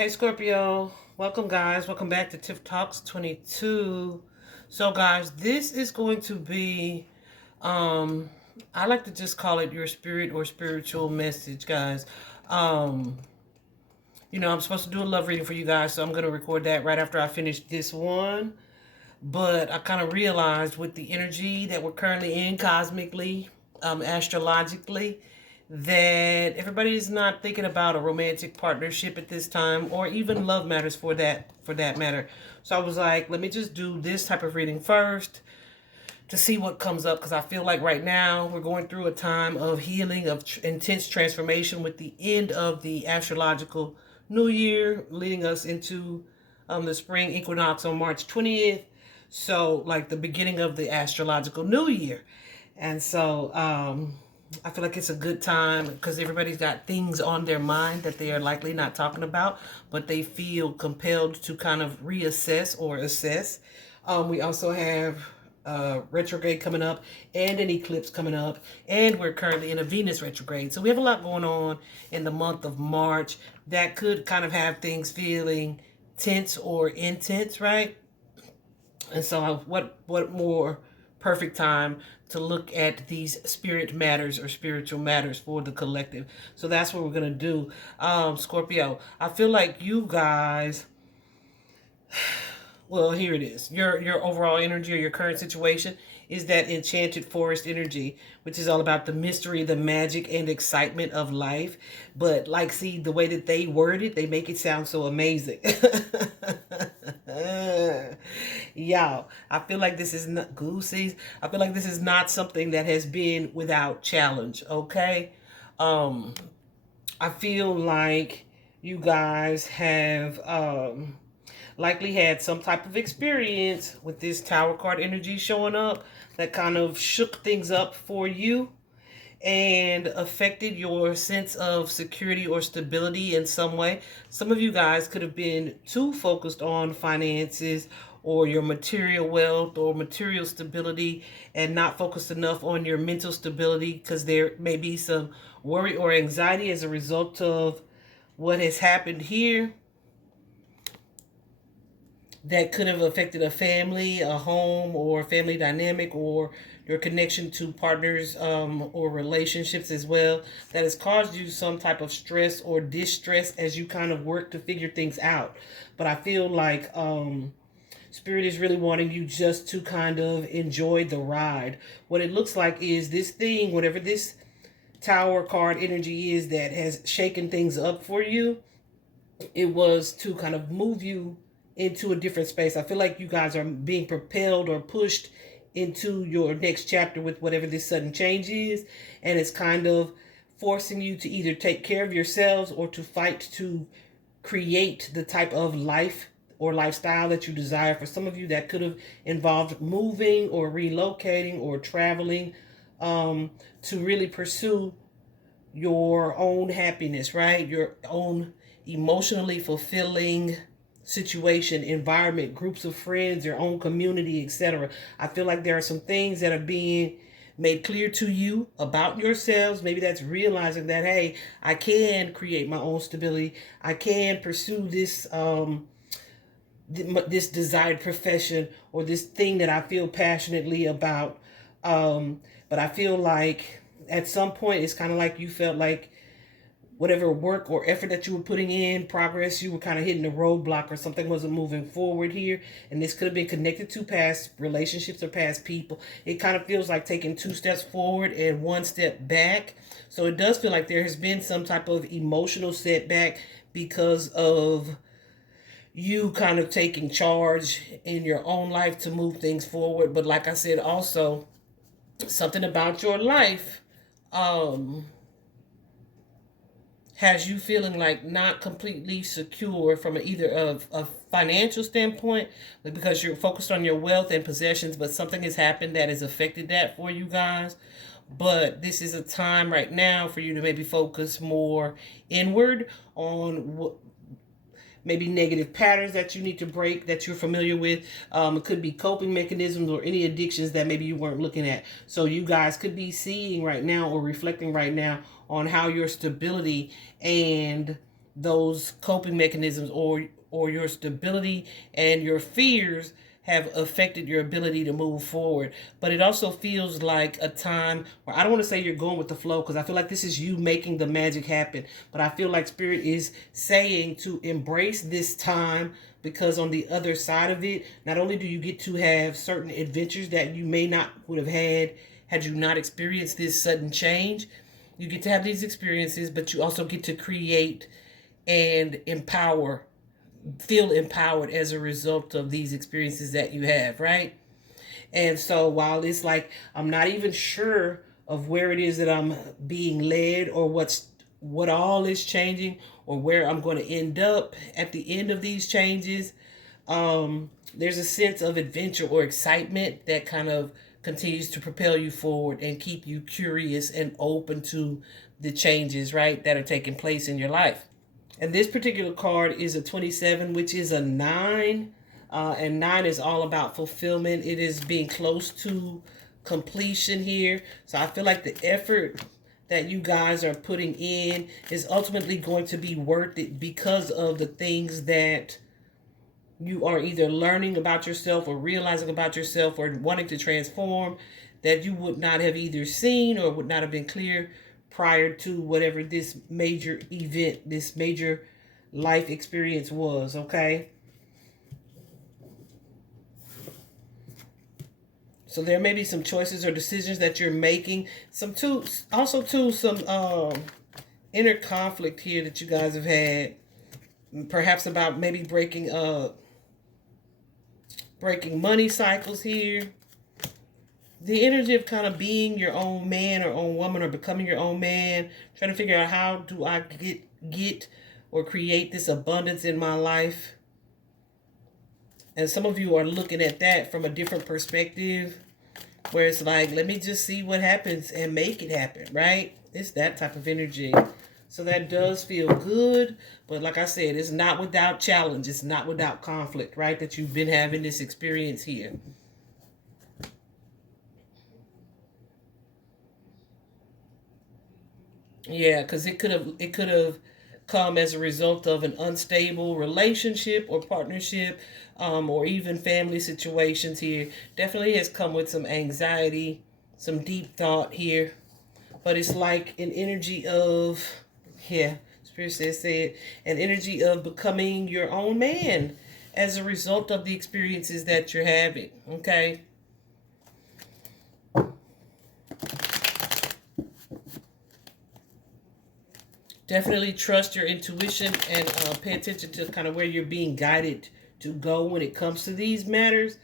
Hey Scorpio, welcome guys. Welcome back to Tiff Talks 22. So guys, this is going to be um I like to just call it your spirit or spiritual message, guys. Um I'm supposed to do a love reading for you guys, so I'm going to record that right after I finish this one. But I kind of realized with the energy that we're currently in cosmically, astrologically, that everybody is not thinking about a romantic partnership at this time, or even love matters for that matter. So I was like, let me just do this type of reading first to see what comes up, because I feel like right now we're going through a time of healing, of intense transformation with the end of the astrological new year, leading us into the spring equinox on March 20th. So, like the beginning of the astrological new year. And so, I feel like it's a good time because everybody's got things on their mind that they are likely not talking about, but they feel compelled to kind of reassess or assess. We also have retrograde coming up and an eclipse coming up, and we're currently in a Venus retrograde. So we have a lot going on in the month of March that could kind of have things feeling tense or intense, right? And so what more perfect time to look at these spirit matters or spiritual matters for the collective. So that's what we're going to do. Scorpio, I feel like you guys, well, here it is. Your overall energy or your current situation is that enchanted forest energy, which is all about the mystery, the magic, and excitement of life. But like, see, the way that they word it, they make it sound so amazing. Y'all, I feel like this is not goosies. I feel like this is not something that has been without challenge. Okay, um, I feel like you guys have likely had some type of experience with this Tower card energy showing up that kind of shook things up for you and affected your sense of security or stability in some way. Some of you guys could have been too focused on finances or your material wealth or material stability and not focused enough on your mental stability, because there may be some worry or anxiety as a result of what has happened here that could have affected a family, a home, or family dynamic, or your connection to partners or relationships as well, that has caused you some type of stress or distress as you kind of work to figure things out. But I feel like Spirit is really wanting you just to kind of enjoy the ride. What it looks like is this thing, whatever this Tower card energy is that has shaken things up for you, it was to kind of move you into a different space. I feel like you guys are being propelled or pushed into your next chapter with whatever this sudden change is. And it's kind of forcing you to either take care of yourselves or to fight to create the type of life or lifestyle that you desire. For some of you, that could have involved moving or relocating or traveling to really pursue your own happiness, right? Your own emotionally fulfilling situation, environment, groups of friends, your own community, etc. I feel like there are some things that are being made clear to you about yourselves. Maybe that's realizing that, hey, I can create my own stability. I can pursue this desired profession or this thing that I feel passionately about. But I feel like at some point it's kind of like you felt like whatever work or effort that you were putting in, progress, you were kind of hitting a roadblock or something wasn't moving forward here. And this could have been connected to past relationships or past people. It kind of feels like taking 2 steps forward and 1 step back. So it does feel like there has been some type of emotional setback because of you kind of taking charge in your own life to move things forward. But like I said, also something about your life has you feeling like not completely secure from either a financial standpoint, because you're focused on your wealth and possessions, but something has happened that has affected that for you guys. But this is a time right now for you to maybe focus more inward on what maybe negative patterns that you need to break that you're familiar with. It could be coping mechanisms or any addictions that maybe you weren't looking at. So you guys could be seeing right now or reflecting right now on how your stability and those coping mechanisms or your stability and your fears have affected your ability to move forward. But it also feels like a time where I don't want to say you're going with the flow, because I feel like this is you making the magic happen. But I feel like Spirit is saying to embrace this time, because on the other side of it, not only do you get to have certain adventures that you may not would have had you not experienced this sudden change. You get to have these experiences, but you also get to create and feel empowered as a result of these experiences that you have, right? And so while it's like I'm not even sure of where it is that I'm being led, or what all is changing, or where I'm going to end up at the end of these changes, there's a sense of adventure or excitement that kind of continues to propel you forward and keep you curious and open to the changes, right, that are taking place in your life. And this particular card is a 27, which is a 9. And 9 is all about fulfillment. It is being close to completion here. So I feel like the effort that you guys are putting in is ultimately going to be worth it, because of the things that you are either learning about yourself or realizing about yourself or wanting to transform, that you would not have either seen or would not have been clear prior to whatever this major event, this major life experience was, okay? So there may be some choices or decisions that you're making. Some inner conflict here that you guys have had. Perhaps about maybe breaking money cycles here. The energy of kind of being your own man or own woman, or becoming your own man, trying to figure out how do I get or create this abundance in my life. And some of you are looking at that from a different perspective, where it's like, let me just see what happens and make it happen, right? It's that type of energy. So that does feel good. But like I said, it's not without challenge. It's not without conflict, right? That you've been having this experience here. Yeah, because it could have come as a result of an unstable relationship or partnership, or even family situations here. Definitely has come with some anxiety, some deep thought here. But it's like an energy of, yeah, Spirit says, an energy of becoming your own man as a result of the experiences that you're having, okay? Definitely trust your intuition and pay attention to kind of where you're being guided to go when it comes to these matters.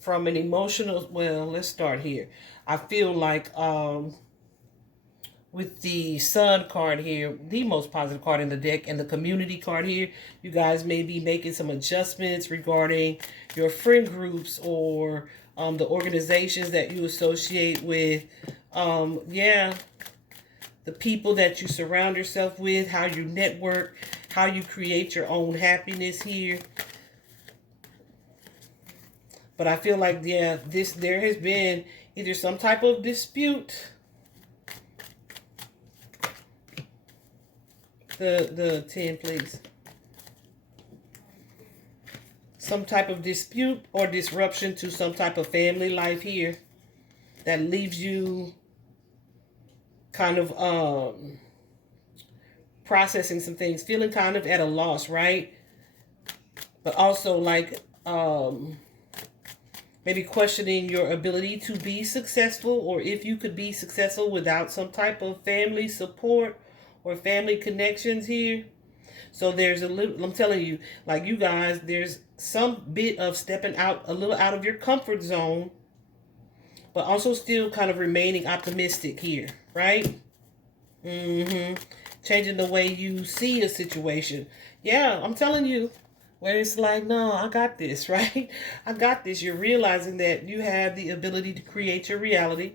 From an emotional, well, let's start here. I feel like with the Sun card here, the most positive card in the deck, and the Community card here, you guys may be making some adjustments regarding your friend groups or the organizations that you associate with. Yeah, the people that you surround yourself with, how you network, how you create your own happiness here. But I feel like, yeah, there has been either some type of dispute. The 10, please. Some type of dispute or disruption to some type of family life here that leaves you kind of processing some things, feeling kind of at a loss, right? But also like maybe questioning your ability to be successful, or if you could be successful without some type of family support or family connections here. So there's a little, I'm telling you, like you guys, there's some bit of stepping out a little out of your comfort zone, but also still kind of remaining optimistic here, right? Changing the way you see a situation. Yeah, I'm telling you, where it's like, no, I got this, right? I got this. You're realizing that you have the ability to create your reality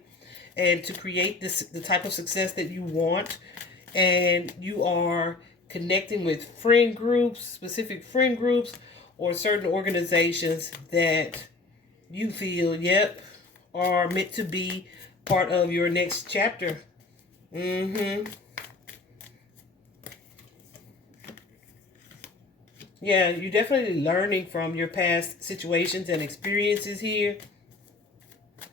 and to create the type of success that you want. And you are connecting with friend groups, specific friend groups, or certain organizations that you feel, yep, are meant to be part of your next chapter. Yeah, you're definitely learning from your past situations and experiences here,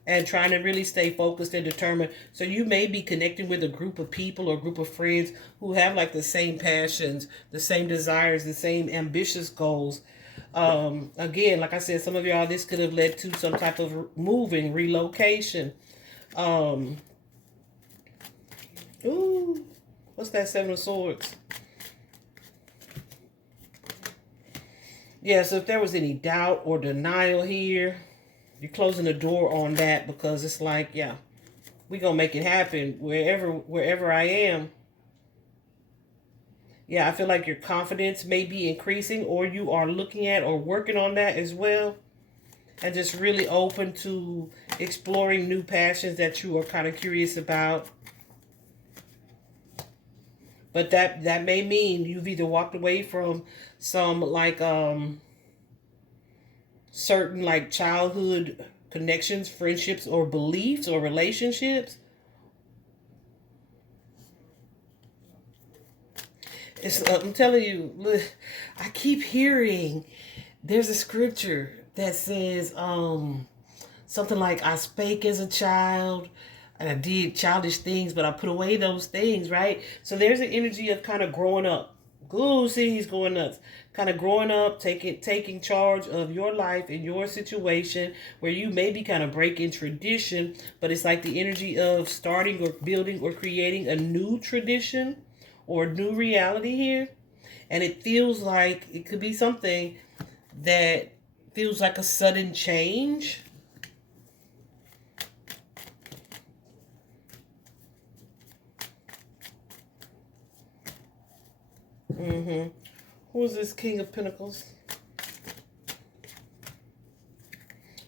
and trying to really stay focused and determined. So you may be connecting with a group of people or group of friends who have like the same passions, the same desires, the same ambitious goals. Again, like I said, some of y'all, this could have led to some type of moving, relocation. Um, ooh, what's that? Seven of Swords. Yeah, so if there was any doubt or denial here, you're closing the door on that, because it's like, yeah, we gonna make it happen wherever I am. Yeah, I feel like your confidence may be increasing, or you are looking at or working on that as well, and just really open to exploring new passions that you are kind of curious about. But that may mean you've either walked away from some like certain like childhood connections, friendships, or beliefs or relationships. I'm telling you, look, I keep hearing there's a scripture that says something like, I spake as a child and I did childish things, but I put away those things, right? So there's an energy of kind of growing up. See, he's going nuts. Kind of growing up, taking charge of your life and your situation, where you maybe kind of breaking tradition, but it's like the energy of starting or building or creating a new tradition or new reality here. And it feels like it could be something that feels like a sudden change. Who's this King of Pentacles?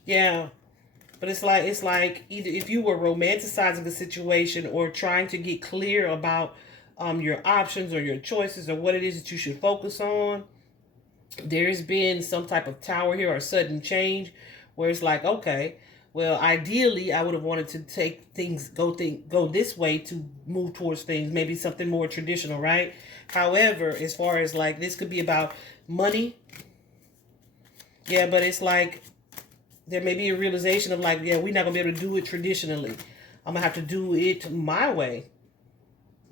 Yeah. But it's like either if you were romanticizing the situation or trying to get clear about your options or your choices or what it is that you should focus on, there's been some type of tower here or sudden change where it's like, okay, well, ideally I would have wanted to take things, go this way to move towards things, maybe something more traditional, right? However, as far as like this could be about money, yeah, but it's like there may be a realization of like, yeah, we're not gonna be able to do it traditionally. I'm gonna have to do it my way.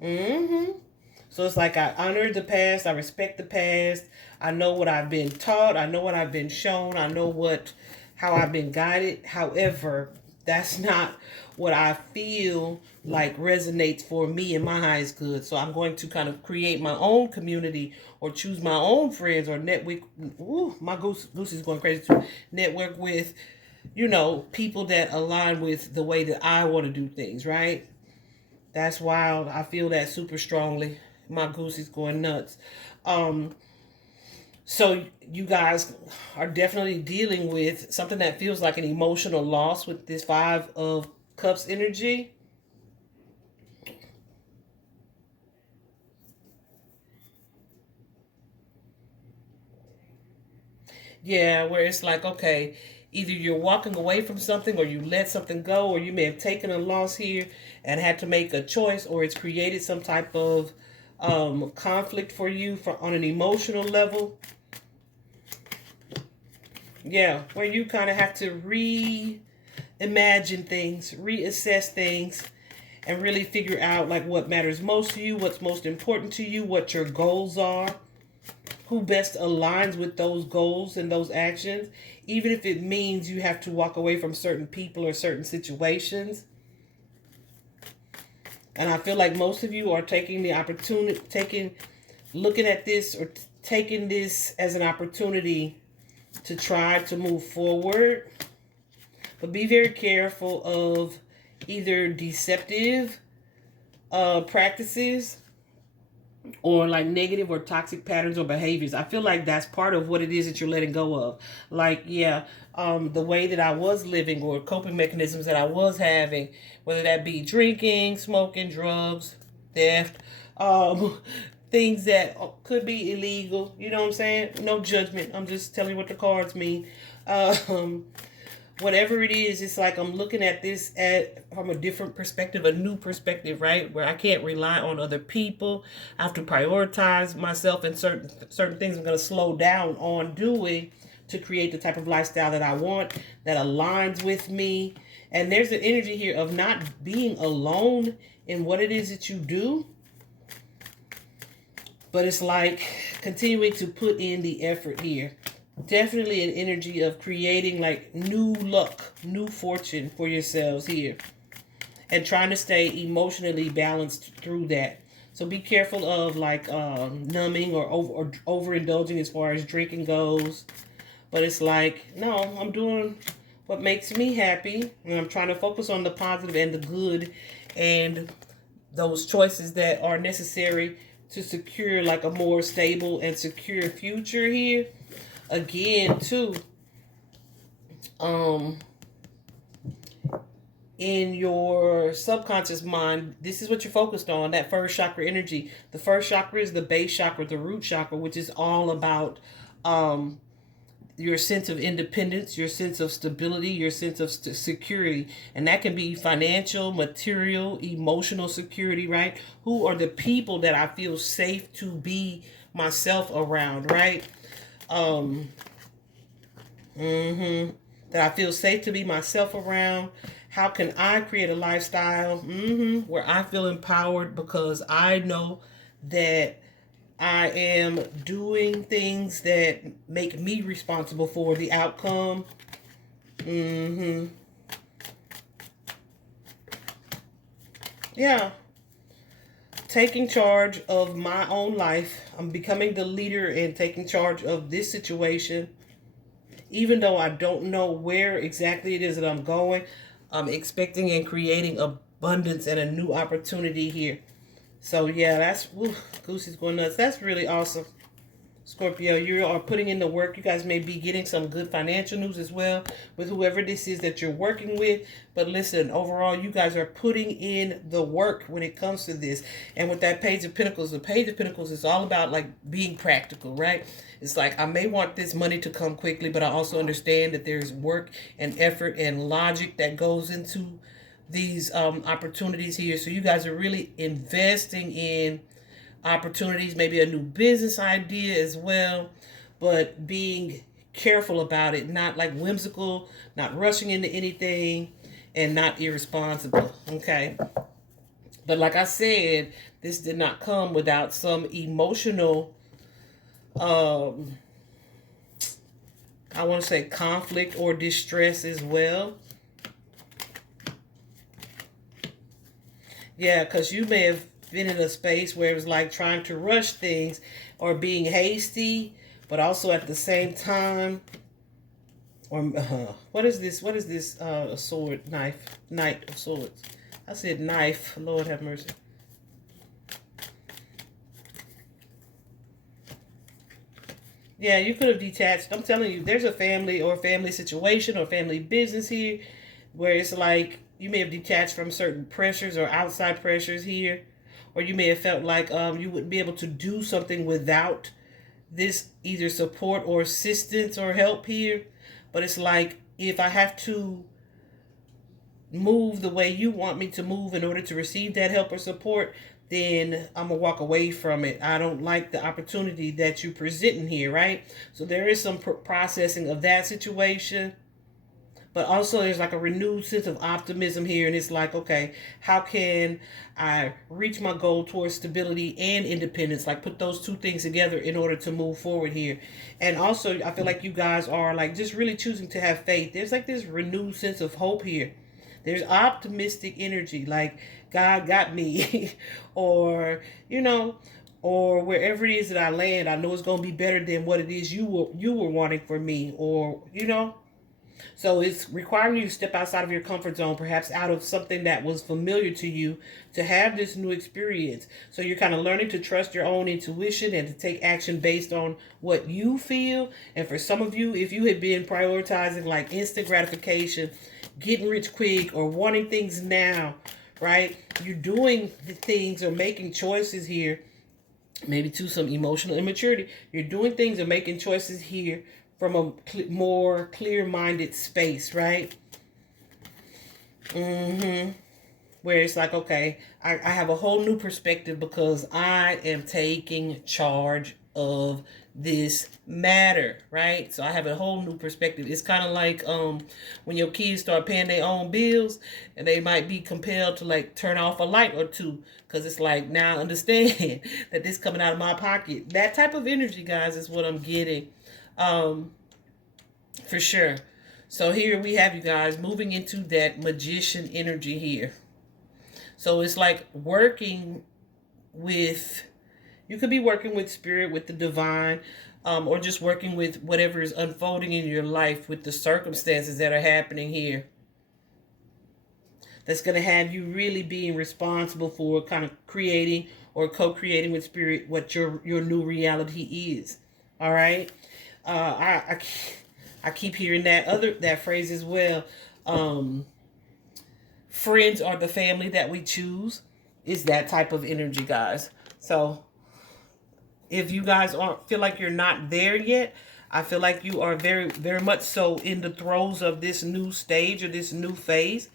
So it's like I honor the past, I respect the past, I know what I've been taught, I know what I've been shown, I know how I've been guided. However, that's not what I feel like resonates for me and my highest good. So I'm going to kind of create my own community or choose my own friends or network. Ooh, my goose is going crazy too. Network with, people that align with the way that I want to do things, right? That's wild. I feel that super strongly. My goose is going nuts. Um, so you guys are definitely dealing with something that feels like an emotional loss with this Five of Cups energy. Yeah, where it's like, okay, either you're walking away from something or you let something go, or you may have taken a loss here and had to make a choice, or it's created some type of conflict for you on an emotional level. Yeah, where you kind of have to reimagine things, reassess things, and really figure out like what matters most to you, what's most important to you, what your goals are, who best aligns with those goals and those actions, even if it means you have to walk away from certain people or certain situations. And I feel like most of you are taking the opportunity, looking at this or taking this as an opportunity to try to move forward. But be very careful of either deceptive practices or like negative or toxic patterns or behaviors. I feel like that's part of what it is that you're letting go of. Like, yeah, the way that I was living or coping mechanisms that I was having, whether that be drinking, smoking, drugs, theft, things that could be illegal. You know what I'm saying? No judgment. I'm just telling you what the cards mean. whatever it is, it's like I'm looking at this from a different perspective, a new perspective, right? Where I can't rely on other people. I have to prioritize myself, and certain things I'm going to slow down on doing to create the type of lifestyle that I want, that aligns with me. And there's an energy here of not being alone in what it is that you do, but it's like continuing to put in the effort here. Definitely an energy of creating like new luck, new fortune for yourselves here, and trying to stay emotionally balanced through that. So be careful of like numbing or overindulging as far as drinking goes. But it's like, no, I'm doing what makes me happy, and I'm trying to focus on the positive and the good, and those choices that are necessary to secure like a more stable and secure future here. Again, too, in your subconscious mind, this is what you're focused on, that first chakra energy. The first chakra is the base chakra, the root chakra, which is all about your sense of independence, your sense of stability, your sense of security. And that can be financial, material, emotional security, right? Who are the people that I feel safe to be myself around, right? That I feel safe to be myself around. How can I create a lifestyle where I feel empowered because I know that I am doing things that make me responsible for the outcome. Yeah. Taking charge of my own life. I'm becoming the leader and taking charge of this situation. Even though I don't know where exactly it is that I'm going, I'm expecting and creating abundance and a new opportunity here. So yeah, that's, Goosey's going nuts. That's really awesome. Scorpio, you are putting in the work. You guys may be getting some good financial news as well with whoever this is that you're working with. But listen, overall, you guys are putting in the work when it comes to this. And with that Page of Pentacles, the Page of Pentacles is all about like being practical, right? It's like, I may want this money to come quickly, but I also understand that there's work and effort and logic that goes into these opportunities here. So you guys are really investing in opportunities, maybe a new business idea as well, but being careful about it, not like whimsical, not rushing into anything, and not irresponsible. Okay. But like I said, this did not come without some emotional, I want to say conflict or distress as well. Yeah, because you may have been in a space where it was like trying to rush things or being hasty, but also at the same time, or what is this? What is this? Sword, knight of swords. I said knife. Lord have mercy. Yeah, you could have detached. I'm telling you, there's a family or family situation or family business here where it's like you may have detached from certain pressures or outside pressures here. Or you may have felt like you wouldn't be able to do something without this either support or assistance or help here. But it's like, if I have to move the way you want me to move in order to receive that help or support, then I'm going to walk away from it. I don't like the opportunity that you're presenting here, right? So there is some processing of that situation. But also there's like a renewed sense of optimism here. And it's like, okay, how can I reach my goal towards stability and independence? Like put those two things together in order to move forward here. And also I feel like you guys are like just really choosing to have faith. There's like this renewed sense of hope here. There's optimistic energy, like God got me. Or, or wherever it is that I land, I know it's going to be better than what it is you were wanting for me. Or, So it's requiring you to step outside of your comfort zone, perhaps out of something that was familiar to you, to have this new experience. So you're kind of learning to trust your own intuition and to take action based on what you feel. And for some of you, if you had been prioritizing like instant gratification, getting rich quick, or wanting things now, right? You're doing the things or making choices here, maybe to some emotional immaturity. You're doing things or making choices here from a more clear-minded space, right? Where it's like, okay, I have a whole new perspective because I am taking charge of this matter, right? So I have a whole new perspective. It's kind of like when your kids start paying their own bills and they might be compelled to like turn off a light or two because it's like, now I understand that this coming out of my pocket. That type of energy, guys, is what I'm getting, for sure. So here we have you guys moving into that magician energy here. So it's like working with, you could be working with spirit, with the divine, or just working with whatever is unfolding in your life with the circumstances that are happening here. That's going to have you really being responsible for kind of creating or co-creating with spirit what your new reality is. All right. I keep hearing that phrase as well. Friends are the family that we choose. Is that type of energy, guys. So if you guys aren't feel like you're not there yet, I feel like you are very, very much so in the throes of this new stage or this new phase.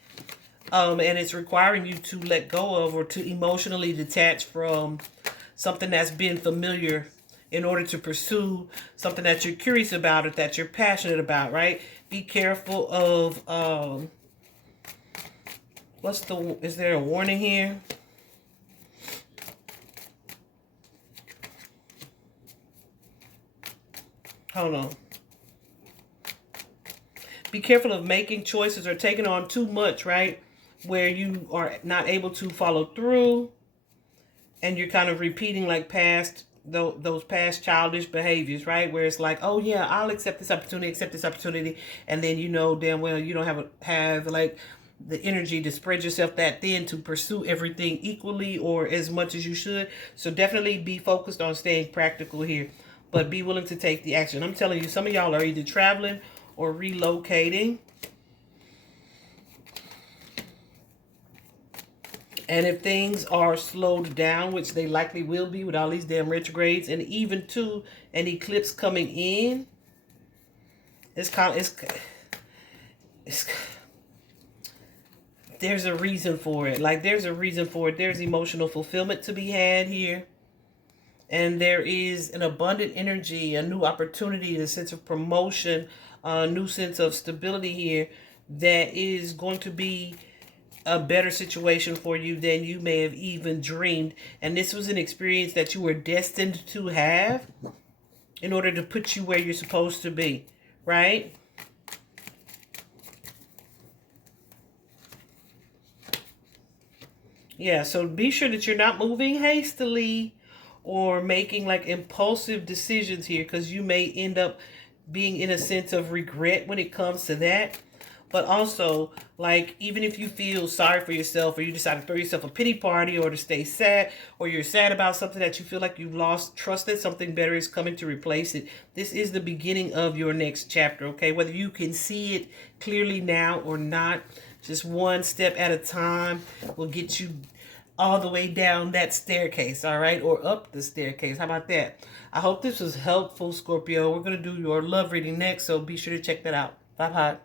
And it's requiring you to let go of or to emotionally detach from something that's been familiar in order to pursue something that you're curious about or that you're passionate about, right? Be careful of, is there a warning here? Hold on. Be careful of making choices or taking on too much, right? Where you are not able to follow through and you're kind of repeating like those past childish behaviors, right? Where it's like, oh yeah, I'll accept this opportunity, and then you know damn well you don't have like the energy to spread yourself that thin to pursue everything equally or as much as you should. So definitely be focused on staying practical here, but be willing to take the action. I'm telling you, some of y'all are either traveling or relocating. And if things are slowed down, which they likely will be with all these damn retrogrades, and even to an eclipse coming in, there's a reason for it. Like, there's a reason for it. There's emotional fulfillment to be had here. And there is an abundant energy, a new opportunity, a sense of promotion, a new sense of stability here that is going to be a better situation for you than you may have even dreamed. And this was an experience that you were destined to have in order to put you where you're supposed to be, right? Yeah, so be sure that you're not moving hastily or making like impulsive decisions here, because you may end up being in a sense of regret when it comes to that. But also, like, even if you feel sorry for yourself or you decide to throw yourself a pity party or to stay sad, or you're sad about something that you feel like you've lost, trust that something better is coming to replace it. This is the beginning of your next chapter, okay? Whether you can see it clearly now or not, just one step at a time will get you all the way down that staircase, all right? Or up the staircase. How about that? I hope this was helpful, Scorpio. We're going to do your love reading next, so be sure to check that out. Bye-bye.